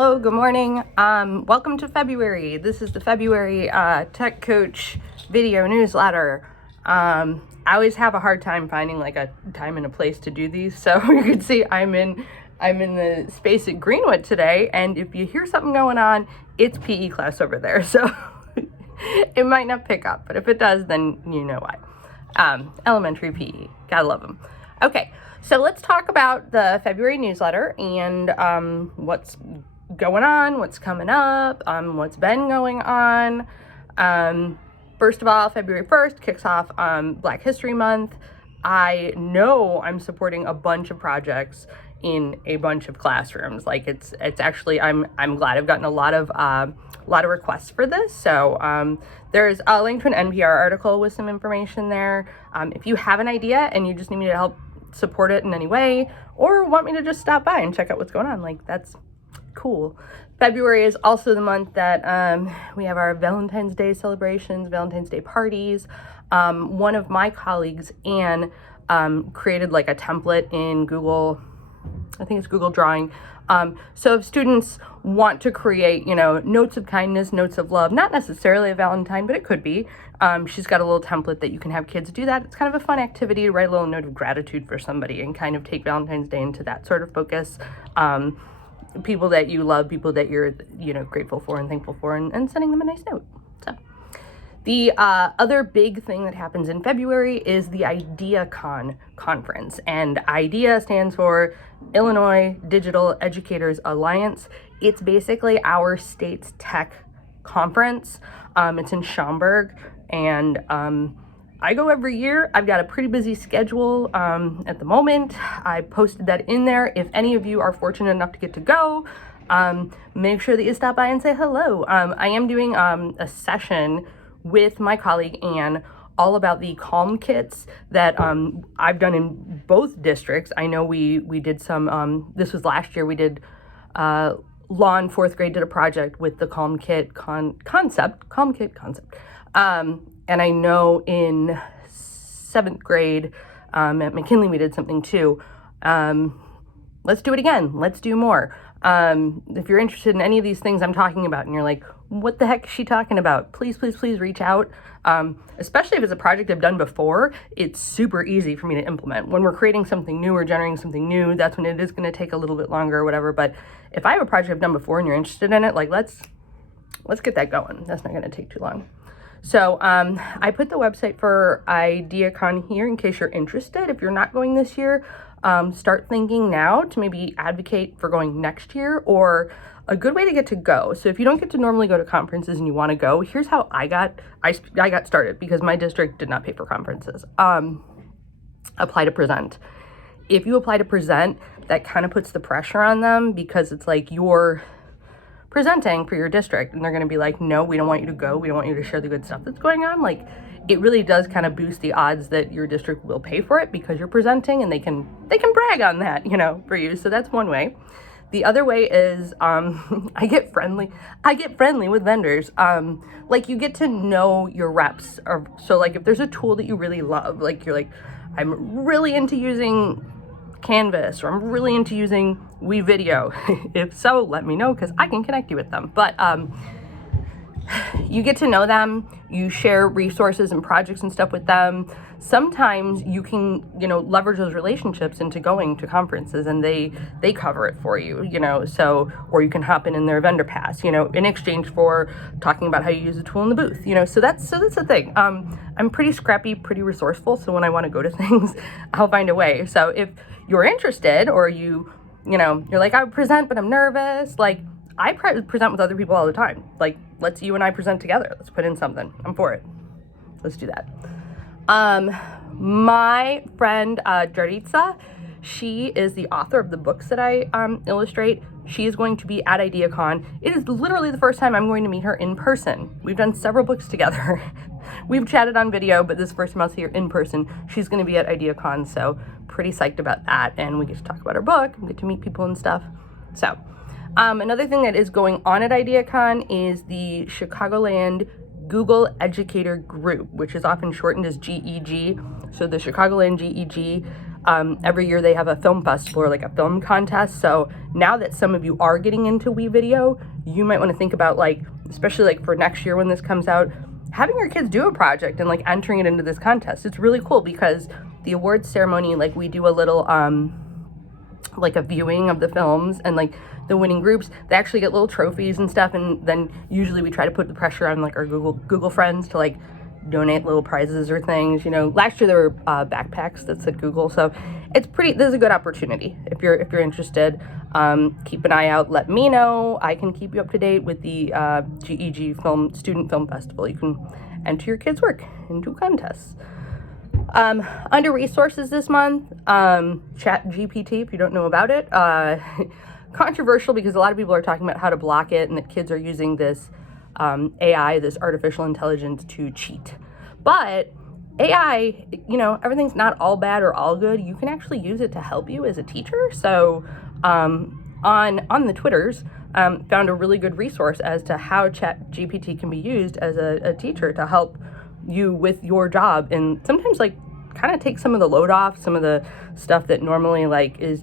Hello, good morning. Welcome to February. This is the February Tech Coach video newsletter. I always have a hard time finding like a time and a place to do these. So you can see I'm in the space at Greenwood today, and if you hear something going on, it's PE class over there. So it might not pick up, but if it does, then you know why. Elementary PE, gotta love them. Okay, so let's talk about the February newsletter and what's going on, what's coming up, what's been going on. First of all, February 1st kicks off Black History Month. I know I'm supporting a bunch of projects in a bunch of classrooms. Like it's actually, I'm glad I've gotten a lot of requests for this. So there's a link to an NPR article with some information there. If you have an idea and you just need me to help support it in any way, or want me to just stop by and check out what's going on, like that's cool. February is also the month that we have our Valentine's Day celebrations, Valentine's Day parties. One of my colleagues, Anne, created like a template in Google, I think it's Google Drawing. So if students want to create, notes of kindness, notes of love, not necessarily a Valentine, but it could be. She's got a little template that you can have kids do that. It's kind of a fun activity to write a little note of gratitude for somebody and kind of take Valentine's Day into that sort of focus. People that you love, people that you're, grateful for and thankful for, and sending them a nice note. So the other big thing that happens in February is the IdeaCon conference, and IDEA stands for Illinois Digital Educators Alliance. It's basically our state's tech conference. It's in Schaumburg, and I go every year. I've got a pretty busy schedule at the moment. I posted that in there. If any of you are fortunate enough to get to go, make sure that you stop by and say hello. I am doing a session with my colleague Anne all about the Calm kits that I've done in both districts. I know we did some, this was last year, we did Law in 4th grade did a project with the Calm kit concept. And I know in 7th grade at McKinley we did something too. Let's do it again. Let's do more. If you're interested in any of these things I'm talking about and you're like, what the heck is she talking about? Please reach out. Especially if it's a project I've done before, it's super easy for me to implement. When we're creating something new or generating something new, that's when it is going to take a little bit longer or whatever. But if I have a project I've done before and you're interested in it, like let's get that going. That's not going to take too long. So I put the website for IdeaCon here in case you're interested. If you're not going this year, start thinking now to maybe advocate for going next year, or a good way to get to go. So if you don't get to normally go to conferences and you want to go, here's how I got started, because my district did not pay for conferences. Apply to present. If you apply to present, that kind of puts the pressure on them, because it's like you're presenting for your district and they're going to be like, no, we don't want you to go. We don't want you to share the good stuff that's going on. Like, it really does kind of boost the odds that your district will pay for it because you're presenting, and they can brag on that, for you. So that's one way. The other way is I get friendly with vendors. Like, you get to know your reps. So like if there's a tool that you really love, like you're like, I'm really into using Canvas, or I'm really into using WeVideo. If so, let me know, because I can connect you with them. But you get to know them, you share resources and projects and stuff with them. Sometimes you can, leverage those relationships into going to conferences, and they cover it for you, so, or you can hop in their vendor pass, in exchange for talking about how you use the tool in the booth, so that's the thing. I'm pretty scrappy, pretty resourceful. So when I want to go to things, I'll find a way. So if you're interested, or you're like, I would present, but I'm nervous. Like, I present with other people all the time. Like, let's you and I present together. Let's put in something. I'm for it. Let's do that. My friend, Jaritza, she is the author of the books that I, illustrate. She is going to be at IdeaCon. It is literally the first time I'm going to meet her in person. We've done several books together. We've chatted on video, but this first time I'll see her in person. She's going to be at IdeaCon, so pretty psyched about that. And we get to talk about her book and get to meet people and stuff. So, another thing that is going on at IdeaCon is the Chicagoland Google Educator Group, which is often shortened as GEG. So the Chicagoland GEG Every year they have a film festival or like a film contest. So now that some of you are getting into WeVideo, you might want to think about, like, especially like for next year when this comes out, having your kids do a project and like entering it into this contest. It's really cool because the awards ceremony, like we do a little like a viewing of the films, and like the winning groups, they actually get little trophies and stuff, and then usually we try to put the pressure on like our Google friends to like donate little prizes or things. You know, last year there were backpacks that said Google, so this is a good opportunity if you're interested. Keep an eye out, let me know. I can keep you up to date with the GEG Student Film Festival. You can enter your kids' work into contests. Under resources this month, ChatGPT, if you don't know about it, controversial because a lot of people are talking about how to block it and that kids are using this AI, this artificial intelligence, to cheat. But AI, you know, everything's not all bad or all good. You can actually use it to help you as a teacher. So on the Twitters, found a really good resource as to how ChatGPT can be used as a teacher to help you with your job, and sometimes like kind of take some of the load off, some of the stuff that normally like is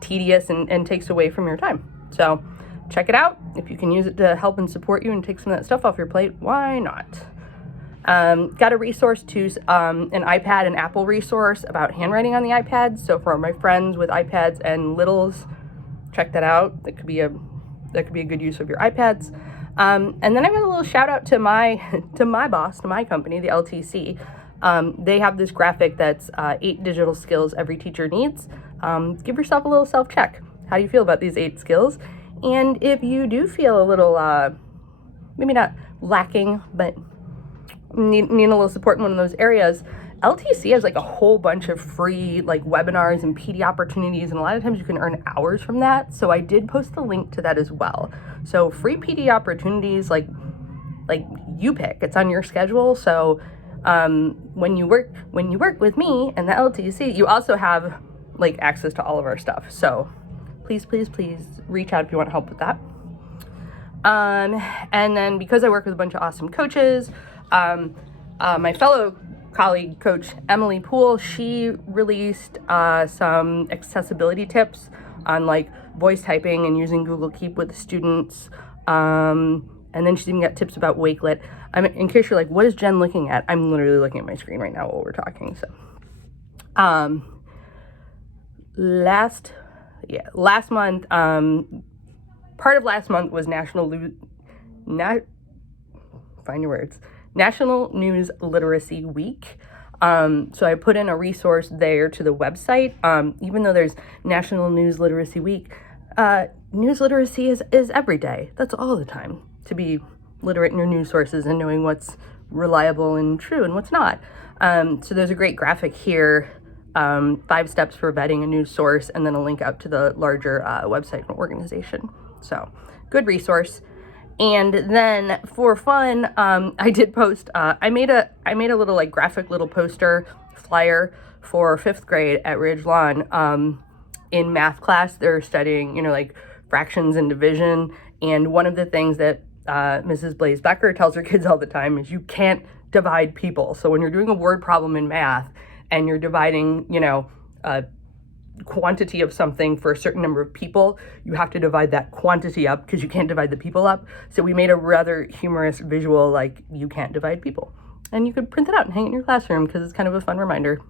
tedious and takes away from your time. So check it out. If you can use it to help and support you and take some of that stuff off your plate, why not? Got a resource to an iPad and Apple resource about handwriting on the iPads. So for my friends with iPads and littles, check that out. That could be a good use of your iPads. And then I got a little shout out to my boss, to my company, the LTC. They have this graphic that's 8 digital skills every teacher needs. Give yourself a little self-check. How do you feel about these 8 skills? And if you do feel a little, maybe not lacking, but need a little support in one of those areas, LTC has like a whole bunch of free like webinars and PD opportunities, and a lot of times you can earn hours from that. So I did post the link to that as well. So free PD opportunities, like you pick, it's on your schedule. So when you work with me and the LTC, you also have like access to all of our stuff. So please reach out if you want help with that. And then because I work with a bunch of awesome coaches, my fellow colleague coach Emily Poole, she released some accessibility tips on like voice typing and using Google Keep with the students. And then she's even got tips about Wakelet. In case you're like, what is Jen looking at? I'm literally looking at my screen right now while we're talking. So last month, part of last month was National News Literacy Week. So I put in a resource there to the website. Even though there's National News Literacy Week, news literacy is every day. That's all the time, to be literate in your news sources and knowing what's reliable and true and what's not. So there's a great graphic here, 5 steps for vetting a news source, and then a link out to the larger website and organization. So good resource. And then for fun, I did post, I made a little like graphic little poster flyer for 5th grade at Ridge Lawn. In math class, they're studying, like fractions and division. And one of the things that Mrs. Blaze Becker tells her kids all the time is you can't divide people. So when you're doing a word problem in math and you're dividing, a quantity of something for a certain number of people, you have to divide that quantity up because you can't divide the people up. So we made a rather humorous visual, like you can't divide people. And you could print it out and hang it in your classroom because it's kind of a fun reminder.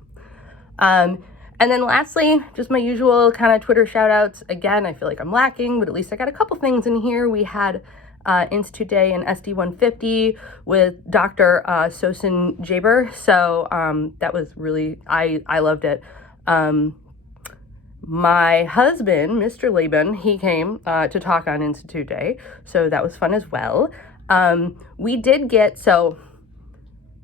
And then lastly, just my usual kind of Twitter shout outs. Again, I feel like I'm lacking, but at least I got a couple things in here. We had Institute Day and SD 150 with Dr. Sosin Jaber. So that was really, I loved it. My husband, Mr. Leban, he came to talk on Institute Day. So that was fun as well. We did get, so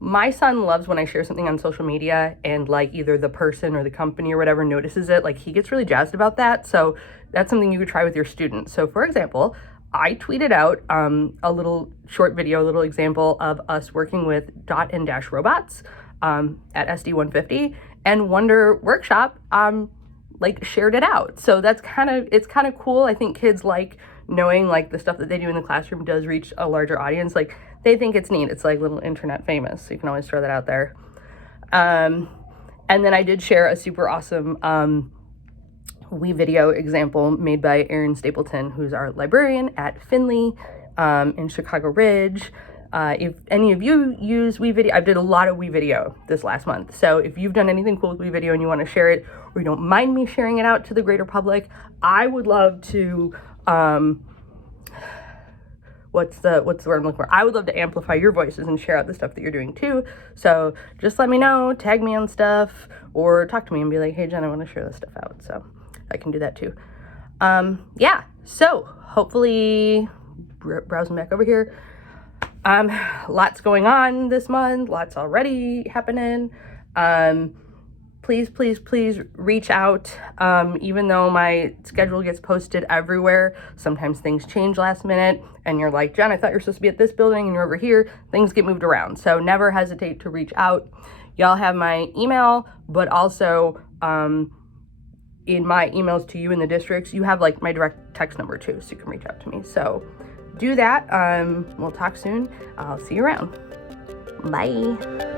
my son loves when I share something on social media and like either the person or the company or whatever notices it. Like he gets really jazzed about that. So that's something you could try with your students. So for example, I tweeted out a little short video, a little example of us working with Dot and Dash robots at SD 150, and Wonder Workshop like shared it out. So it's kind of cool. I think kids like knowing like the stuff that they do in the classroom does reach a larger audience. Like they think it's neat. It's like little internet famous. So you can always throw that out there. And And then I did share a super awesome WeVideo example made by Erin Stapleton, who's our librarian at Findlay in Chicago Ridge. If any of you use WeVideo, I did a lot of WeVideo this last month. So if you've done anything cool with WeVideo and you want to share it, or you don't mind me sharing it out to the greater public, I would love to, what's the word I'm looking for? I would love to amplify your voices and share out the stuff that you're doing too. So just let me know, tag me on stuff, or talk to me and be like, hey Jen, I want to share this stuff out. So I can do that too. Yeah, so hopefully, browsing back over here, lots going on this month, lots already happening. Please reach out. Even though my schedule gets posted everywhere, sometimes things change last minute and you're like, Jen, I thought you were supposed to be at this building and you're over here. Things get moved around. So never hesitate to reach out. Y'all have my email, but also, in my emails to you in the districts, you have like my direct text number too, so you can reach out to me. So do that. We'll talk soon. I'll see you around. Bye.